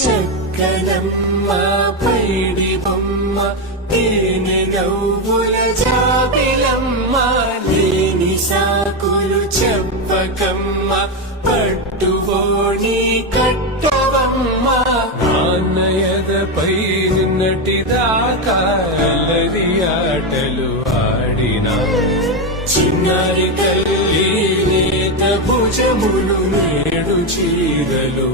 చక్కనమ్మ పైడి బొమ్మ తేనె నవ్వుల జాబిలమ్మ లేని సాకులు చెప్పకమ్మ పట్టువోణి కట్టవమ్మ నాన్నయదపై నిన్నటిదాకా అల్లరి ఆటలు ఆడినా చిన్నారి తల్లి నేత భుజములు నేడు చీరలు